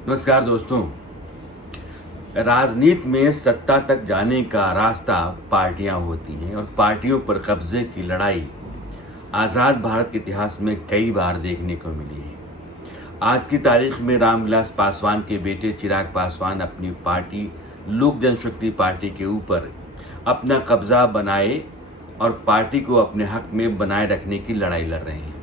नमस्कार दोस्तों। राजनीति में सत्ता तक जाने का रास्ता पार्टियां होती हैं और पार्टियों पर कब्जे की लड़ाई आज़ाद भारत के इतिहास में कई बार देखने को मिली है। आज की तारीख में रामविलास पासवान के बेटे चिराग पासवान अपनी पार्टी लोक जनशक्ति पार्टी के ऊपर अपना कब्जा बनाए और पार्टी को अपने हक में बनाए रखने की लड़ाई लड़ रहे हैं।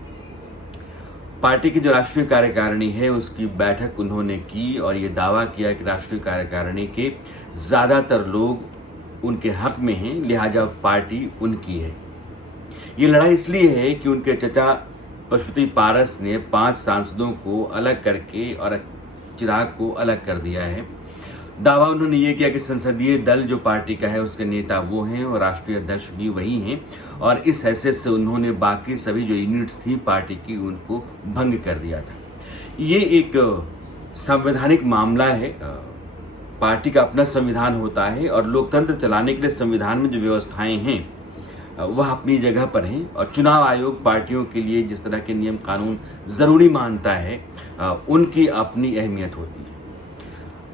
पार्टी की जो राष्ट्रीय कार्यकारिणी है उसकी बैठक उन्होंने की और ये दावा किया कि राष्ट्रीय कार्यकारिणी के ज़्यादातर लोग उनके हक में हैं, लिहाजा पार्टी उनकी है। ये लड़ाई इसलिए है कि उनके चचा पशुपति पारस ने 5 सांसदों को अलग करके और चिराग को अलग कर दिया है। दावा उन्होंने ये किया कि संसदीय दल जो पार्टी का है उसके नेता वो हैं और राष्ट्रीय अध्यक्ष भी वही हैं और इस हैसियत से उन्होंने बाकी सभी जो यूनिट्स थी पार्टी की उनको भंग कर दिया था। ये एक संवैधानिक मामला है। पार्टी का अपना संविधान होता है और लोकतंत्र चलाने के लिए संविधान में जो व्यवस्थाएं हैं वह अपनी जगह पर हैं और चुनाव आयोग पार्टियों के लिए जिस तरह के नियम कानून ज़रूरी मानता है उनकी अपनी अहमियत होती है।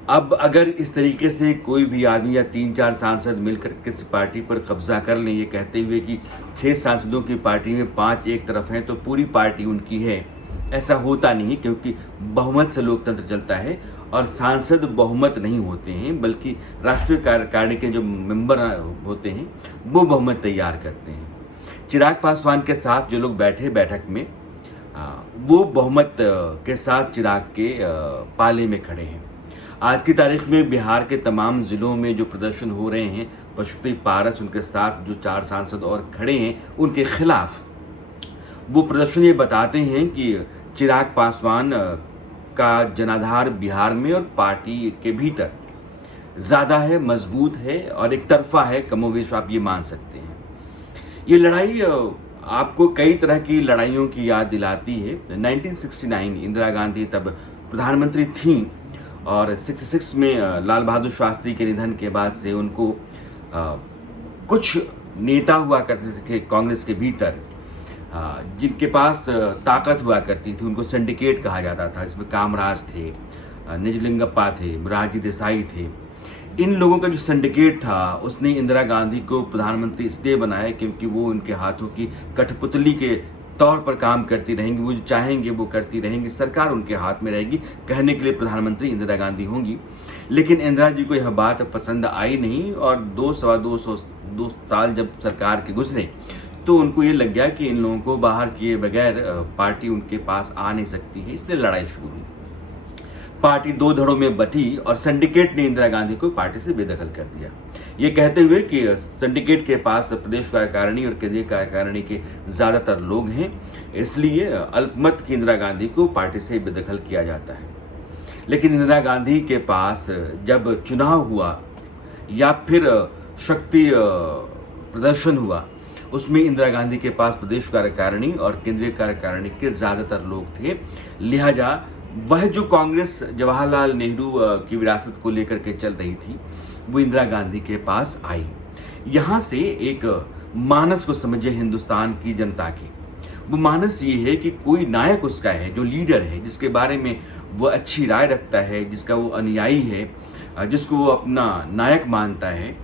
अब अगर इस तरीके से कोई भी आदमी या 3-4 सांसद मिलकर किसी पार्टी पर कब्जा कर लें ये कहते हुए कि 6 सांसदों की पार्टी में 5 एक तरफ हैं तो पूरी पार्टी उनकी है, ऐसा होता नहीं, क्योंकि बहुमत से लोकतंत्र चलता है और सांसद बहुमत नहीं होते हैं बल्कि राष्ट्रीय कार्यकारिणी के जो मेंबर होते हैं वो बहुमत तैयार करते हैं। चिराग पासवान के साथ जो लोग बैठे बैठक में वो बहुमत के साथ चिराग के पाले में खड़े हैं। आज की तारीख में बिहार के तमाम ज़िलों में जो प्रदर्शन हो रहे हैं, पशुपति पारस उनके साथ जो 4 सांसद और खड़े हैं उनके खिलाफ, वो प्रदर्शन ये बताते हैं कि चिराग पासवान का जनाधार बिहार में और पार्टी के भीतर ज़्यादा है, मजबूत है और एक तरफा है, कमोवेश आप ये मान सकते हैं। ये लड़ाई आपको कई तरह की लड़ाइयों की याद दिलाती है। 1969 इंदिरा गांधी तब प्रधानमंत्री थीं और 66 में लाल बहादुर शास्त्री के निधन के बाद से उनको कुछ नेता हुआ करते थे कांग्रेस के भीतर जिनके पास ताकत हुआ करती थी, उनको सिंडिकेट कहा जाता था। इसमें कामराज थे, निजलिंगप्पा थे, मोरारजी देसाई थे। इन लोगों का जो सिंडिकेट था उसने इंदिरा गांधी को प्रधानमंत्री इसलिए बनाया क्योंकि वो उनके हाथों की कठपुतली के तौर पर काम करती रहेंगी, वो जो चाहेंगे वो करती रहेंगी, सरकार उनके हाथ में रहेगी, कहने के लिए प्रधानमंत्री इंदिरा गांधी होंगी। लेकिन इंदिरा जी को यह बात पसंद आई नहीं और 2 साल जब सरकार के गुजरे तो उनको ये लग गया कि इन लोगों को बाहर किए बगैर पार्टी उनके पास आ नहीं सकती है, इसलिए लड़ाई शुरू हुई। पार्टी 2 धड़ों में बटी और सिंडिकेट ने इंदिरा गांधी को पार्टी से बेदखल कर दिया, ये कहते हुए कि सिंडिकेट के पास प्रदेश कार्यकारिणी और केंद्रीय कार्यकारिणी के ज़्यादातर लोग हैं, इसलिए अल्पमत की इंदिरा गांधी को पार्टी से बेदखल किया जाता है। लेकिन इंदिरा गांधी के पास जब चुनाव हुआ या फिर शक्ति प्रदर्शन हुआ उसमें इंदिरा गांधी के पास प्रदेश कार्यकारिणी और केंद्रीय कार्यकारिणी के ज़्यादातर लोग थे, लिहाजा वह जो कांग्रेस जवाहरलाल नेहरू की विरासत को लेकर के चल रही थी वो इंदिरा गांधी के पास आई। यहाँ से एक मानस को समझे हिंदुस्तान की जनता की। वो मानस ये है कि कोई नायक उसका है, जो लीडर है, जिसके बारे में वो अच्छी राय रखता है, जिसका वो अनुयायी है, जिसको वो अपना नायक मानता है,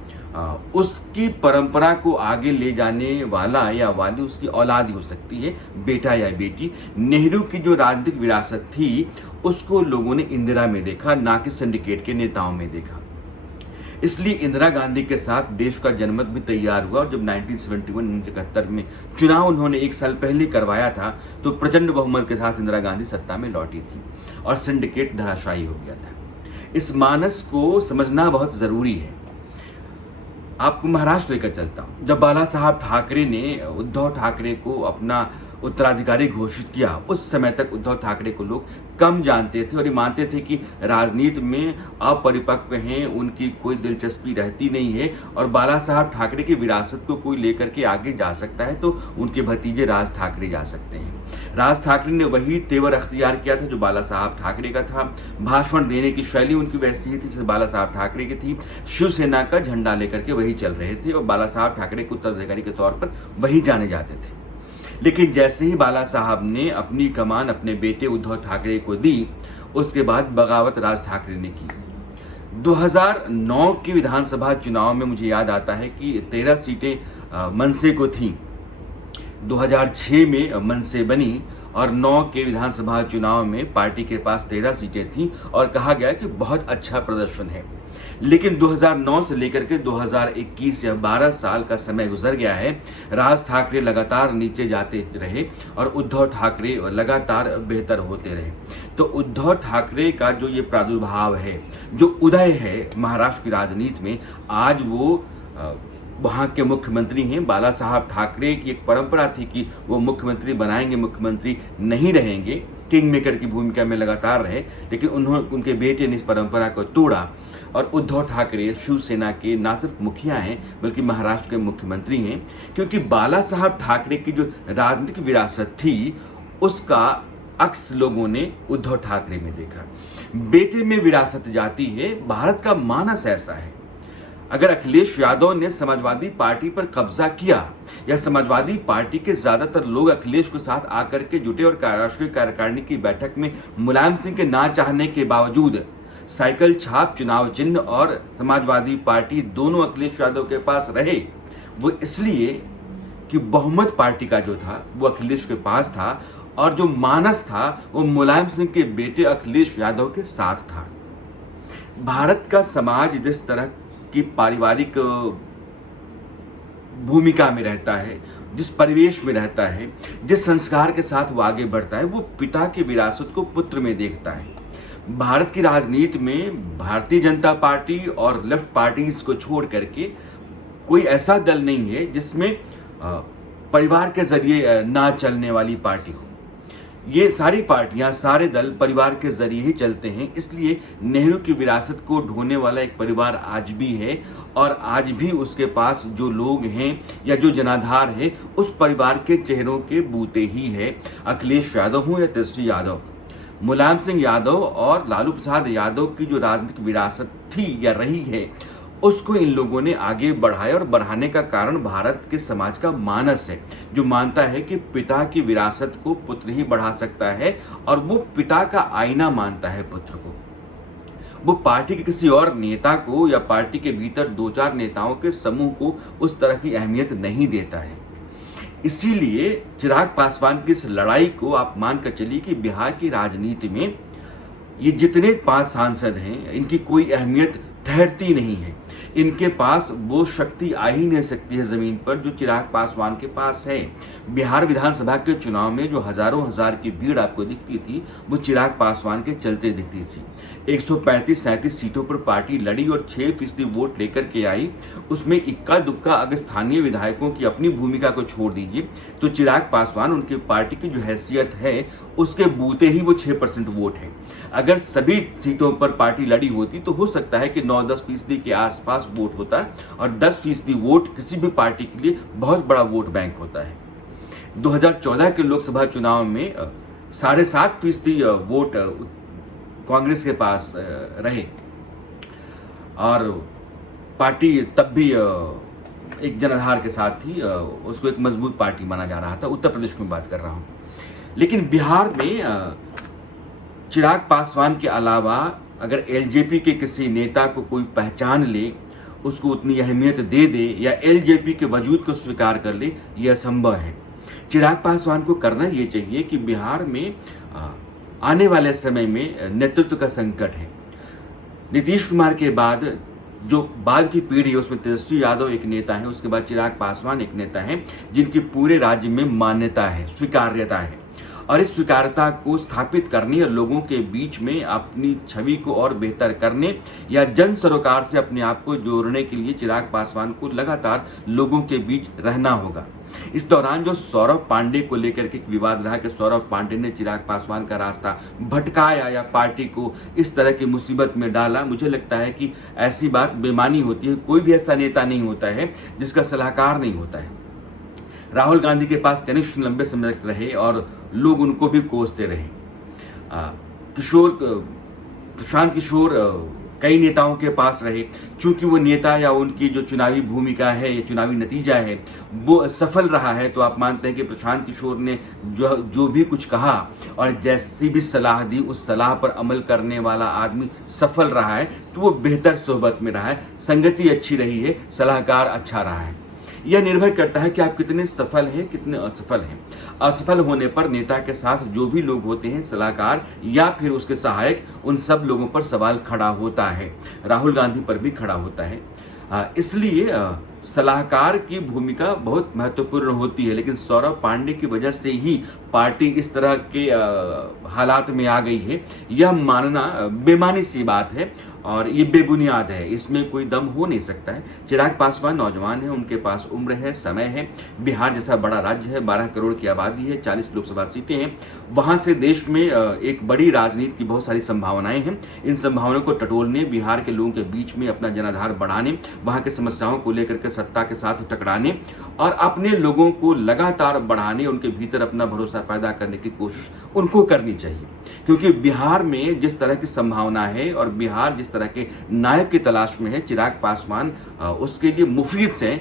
उसकी परंपरा को आगे ले जाने वाला या वाली उसकी औलाद ही हो सकती है, बेटा या बेटी। नेहरू की जो राजनीतिक विरासत थी उसको लोगों ने इंदिरा में देखा, ना कि सिंडिकेट के नेताओं में देखा। इसलिए इंदिरा गांधी के साथ देश का जनमत भी तैयार हुआ और जब 1971 में चुनाव उन्होंने 1 साल पहले करवाया था तो प्रचंड बहुमत के साथ इंदिरा गांधी सत्ता में लौटी थी और सिंडिकेट धराशायी हो गया था। इस मानस को समझना बहुत ज़रूरी है। आपको महाराष्ट्र लेकर चलता हूँ। जब बाला साहब ठाकरे ने उद्धव ठाकरे को अपना उत्तराधिकारी घोषित किया, उस समय तक उद्धव ठाकरे को लोग कम जानते थे और ये मानते थे कि राजनीति में अपरिपक्व हैं, उनकी कोई दिलचस्पी रहती नहीं है और बाला साहब ठाकरे की विरासत को कोई लेकर के आगे जा सकता है तो उनके भतीजे राज ठाकरे जा सकते हैं। राज ठाकरे ने वही तेवर अख्तियार किया था जो बाला साहब ठाकरे का था। भाषण देने की शैली उनकी वैसी ही थी जैसे बाला साहब ठाकरे की थी। शिवसेना का झंडा लेकर के वही चल रहे थे और बाला साहब ठाकरे के उत्तराधिकारी के तौर पर वही जाने जाते थे। लेकिन जैसे ही बाला साहब ने अपनी कमान अपने बेटे उद्धव ठाकरे को दी, उसके बाद बगावत राज ठाकरे ने की। 2009 के विधानसभा चुनाव में मुझे याद आता है कि 13 सीटें मनसे को थीं। 2006 में मनसे बनी और 9 के विधानसभा चुनाव में पार्टी के पास 13 सीटें थीं और कहा गया कि बहुत अच्छा प्रदर्शन है। लेकिन 2009 से लेकर के 2021 या 12 साल का समय गुजर गया है। राज ठाकरे लगातार नीचे जाते रहे और उद्धव ठाकरे लगातार बेहतर होते रहे। तो उद्धव ठाकरे का जो ये प्रादुर्भाव है, जो उदय है महाराष्ट्र की राजनीति में, आज वो वहाँ के मुख्यमंत्री हैं। बाला साहब ठाकरे की एक परंपरा थी कि वो मुख्यमंत्री बनाएंगे, मुख्यमंत्री नहीं रहेंगे, किंग मेकर की भूमिका में लगातार रहे। लेकिन उनके बेटे ने इस परंपरा को तोड़ा और उद्धव ठाकरे शिवसेना के न सिर्फ मुखिया हैं बल्कि महाराष्ट्र के मुख्यमंत्री हैं। क्योंकि बाला साहब ठाकरे की जो राजनीतिक विरासत थी उसका अक्स लोगों ने उद्धव ठाकरे में देखा। बेटे में विरासत जाती है। भारत का मानस ऐसा है, अगर अखिलेश यादव ने समाजवादी पार्टी पर कब्जा किया या समाजवादी पार्टी के ज्यादातर लोग अखिलेश के साथ आकर के जुटे और राष्ट्रीय कार्यकारिणी की बैठक में मुलायम सिंह के ना चाहने के बावजूद साइकिल छाप चुनाव चिन्ह और समाजवादी पार्टी दोनों अखिलेश यादव के पास रहे, वो इसलिए कि बहुमत पार्टी का जो था वो अखिलेश के पास था और जो मानस था वो मुलायम सिंह के बेटे अखिलेश यादव के साथ था। भारत का समाज जिस तरह की पारिवारिक भूमिका में रहता है, जिस परिवेश में रहता है, जिस संस्कार के साथ वो आगे बढ़ता है, वो पिता की विरासत को पुत्र में देखता है। भारत की राजनीति में भारतीय जनता पार्टी और लेफ्ट पार्टीज को छोड़ करके कोई ऐसा दल नहीं है जिसमें परिवार के जरिए ना चलने वाली पार्टी हो। ये सारी पार्टियां, सारे दल परिवार के जरिए ही चलते हैं। इसलिए नेहरू की विरासत को ढोने वाला एक परिवार आज भी है और आज भी उसके पास जो लोग हैं या जो जनाधार है उस परिवार के चेहरों के बूते ही है। अखिलेश यादव हो या तेजस्वी यादव, मुलायम सिंह यादव और लालू प्रसाद यादव की जो राजनीतिक विरासत थी या रही है उसको इन लोगों ने आगे बढ़ाया और बढ़ाने का कारण भारत के समाज का मानस है, जो मानता है कि पिता की विरासत को पुत्र ही बढ़ा सकता है और वो पिता का आईना मानता है पुत्र को। वो पार्टी के किसी और नेता को या पार्टी के भीतर 2-4 नेताओं के समूह को उस तरह की अहमियत नहीं देता है। इसीलिए चिराग पासवान की इस लड़ाई को आप मानकर चलिए कि बिहार की राजनीति में ये जितने 5 सांसद हैं इनकी कोई अहमियत ठहरती नहीं है। इनके पास वो शक्ति आ ही नहीं सकती है जमीन पर जो चिराग पासवान के पास है। बिहार विधानसभा के चुनाव में जो हजारों हजार की भीड़ आपको दिखती थी वो चिराग पासवान के चलते दिखती थी। 135-37 सीटों पर पार्टी लड़ी और 6% वोट लेकर के आई। उसमें इक्का दुक्का अगर स्थानीय विधायकों की अपनी भूमिका को छोड़ दीजिए तो चिराग पासवान उनकी पार्टी की जो हैसियत है उसके बूते ही वो 6% वोट है। अगर सभी सीटों पर पार्टी लड़ी होती तो हो सकता है कि 9-10% के आसपास वोट होता और 10% वोट किसी भी पार्टी के लिए बहुत बड़ा वोट बैंक होता है। 2014 के लोकसभा चुनाव में 7.5% वोट कांग्रेस के पास रहे और पार्टी तब भी एक जनाधार के साथ थी, उसको एक मजबूत पार्टी माना जा रहा था। उत्तर प्रदेश में बात कर रहा हूँ। लेकिन बिहार में चिराग पासवान के अलावा अगर एलजेपी के किसी नेता को कोई पहचान ले, उसको उतनी अहमियत दे दे या एलजेपी के वजूद को स्वीकार कर ले, यह असंभव है। चिराग पासवान को करना ये चाहिए कि बिहार में आने वाले समय में नेतृत्व का संकट है। नीतीश कुमार के बाद जो बाद की पीढ़ी है उसमें तेजस्वी यादव एक नेता है, उसके बाद चिराग पासवान एक नेता है जिनकी पूरे राज्य में मान्यता है, स्वीकार्यता है। और इस स्वीकार्यता को स्थापित करने और लोगों के बीच में अपनी छवि को और बेहतर करने या जन सरोकार से अपने आप को जोड़ने के लिए चिराग पासवान को लगातार लोगों के बीच रहना होगा। इस दौरान जो सौरभ पांडे को लेकर के एक विवाद रहा कि सौरभ पांडे ने चिराग पासवान का रास्ता भटकाया या पार्टी को इस तरह की मुसीबत में डाला, मुझे लगता है कि ऐसी बात बेमानी होती है। कोई भी ऐसा नेता नहीं होता है जिसका सलाहकार नहीं होता है। राहुल गांधी के पास कनेक्शन लंबे समय तक रहे और लोग उनको भी कोसते रहे। प्रशांत किशोर कई नेताओं के पास रहे, चूंकि वो नेता या उनकी जो चुनावी भूमिका है या चुनावी नतीजा है वो सफल रहा है, तो आप मानते हैं कि प्रशांत किशोर ने जो भी कुछ कहा और जैसी भी सलाह दी उस सलाह पर अमल करने वाला आदमी सफल रहा है, तो वो बेहतर सोहबत में रहा है, संगति अच्छी रही है, सलाहकार अच्छा रहा है। यह निर्भर करता है कि आप कितने सफल हैं, कितने असफल हैं। असफल होने पर नेता के साथ जो भी लोग होते हैं, सलाहकार या फिर उसके सहायक, उन सब लोगों पर सवाल खड़ा होता है। राहुल गांधी पर भी खड़ा होता है। इसलिए सलाहकार की भूमिका बहुत महत्वपूर्ण होती है, लेकिन सौरभ पांडे की वजह से ही पार्टी इस तरह के हालात में आ गई है, यह मानना बेमानी सी बात है और ये बेबुनियाद है, इसमें कोई दम हो नहीं सकता है। चिराग पासवान नौजवान है, उनके पास उम्र है, समय है। बिहार जैसा बड़ा राज्य है, 12 करोड़ की आबादी है, 40 लोकसभा सीटें हैं, वहाँ से देश में एक बड़ी राजनीति की बहुत सारी संभावनाएं हैं। इन संभावनाओं को टटोलने, बिहार के लोगों के बीच में अपना जनाधार बढ़ाने, वहाँ के समस्याओं को लेकर के सत्ता के साथ टकराने और अपने लोगों को लगातार बढ़ाने, उनके भीतर अपना भरोसा पैदा करने की कोशिश उनको करनी चाहिए। क्योंकि बिहार में जिस तरह की संभावना है और बिहार जिस तरह के नायक की तलाश में है, चिराग पासवान उसके लिए मुफीद से,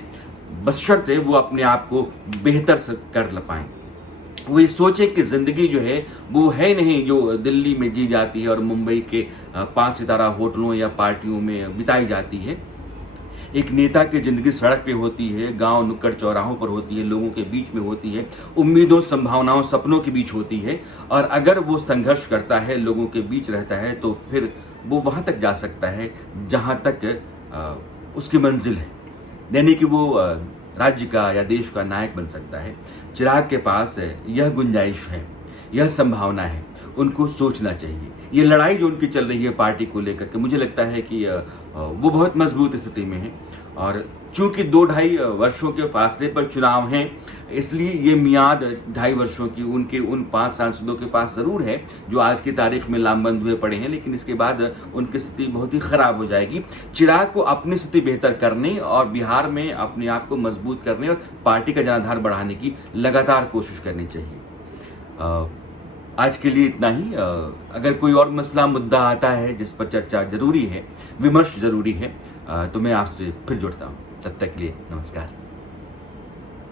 बशर्ते वो अपने आप को बेहतर से कर पाएं। वो ये सोचे कि ज़िंदगी जो है वो है नहीं जो दिल्ली में जी जाती है और मुंबई के 5 सितारा होटलों या पार्टियों में बिताई जाती है। एक नेता की ज़िंदगी सड़क पे होती है, गांव नुक्कड़ चौराहों पर होती है, लोगों के बीच में होती है, उम्मीदों, संभावनाओं, सपनों के बीच होती है। और अगर वो संघर्ष करता है, लोगों के बीच रहता है, तो फिर वो वहाँ तक जा सकता है जहाँ तक उसकी मंजिल है, यानी कि वो राज्य का या देश का नायक बन सकता है। चिराग के पास यह गुंजाइश है, यह संभावना है, उनको सोचना चाहिए। ये लड़ाई जो उनकी चल रही है पार्टी को लेकर के, मुझे लगता है कि वो बहुत मजबूत स्थिति में है। और चूंकि 2-2.5 वर्षों के फासले पर चुनाव हैं, इसलिए ये मियाद 2.5 वर्षों की उनके उन 5 सांसदों के पास ज़रूर है जो आज की तारीख में लामबंद हुए पड़े हैं, लेकिन इसके बाद उनकी स्थिति बहुत ही ख़राब हो जाएगी। चिराग को अपनी स्थिति बेहतर करने और बिहार में अपने आप को मजबूत करने और पार्टी का जनाधार बढ़ाने की लगातार कोशिश करनी चाहिए। आज के लिए इतना ही। अगर कोई और मसला मुद्दा आता है जिस पर चर्चा जरूरी है, विमर्श जरूरी है, तो मैं आपसे फिर जुड़ता हूँ। तब तक के लिए नमस्कार।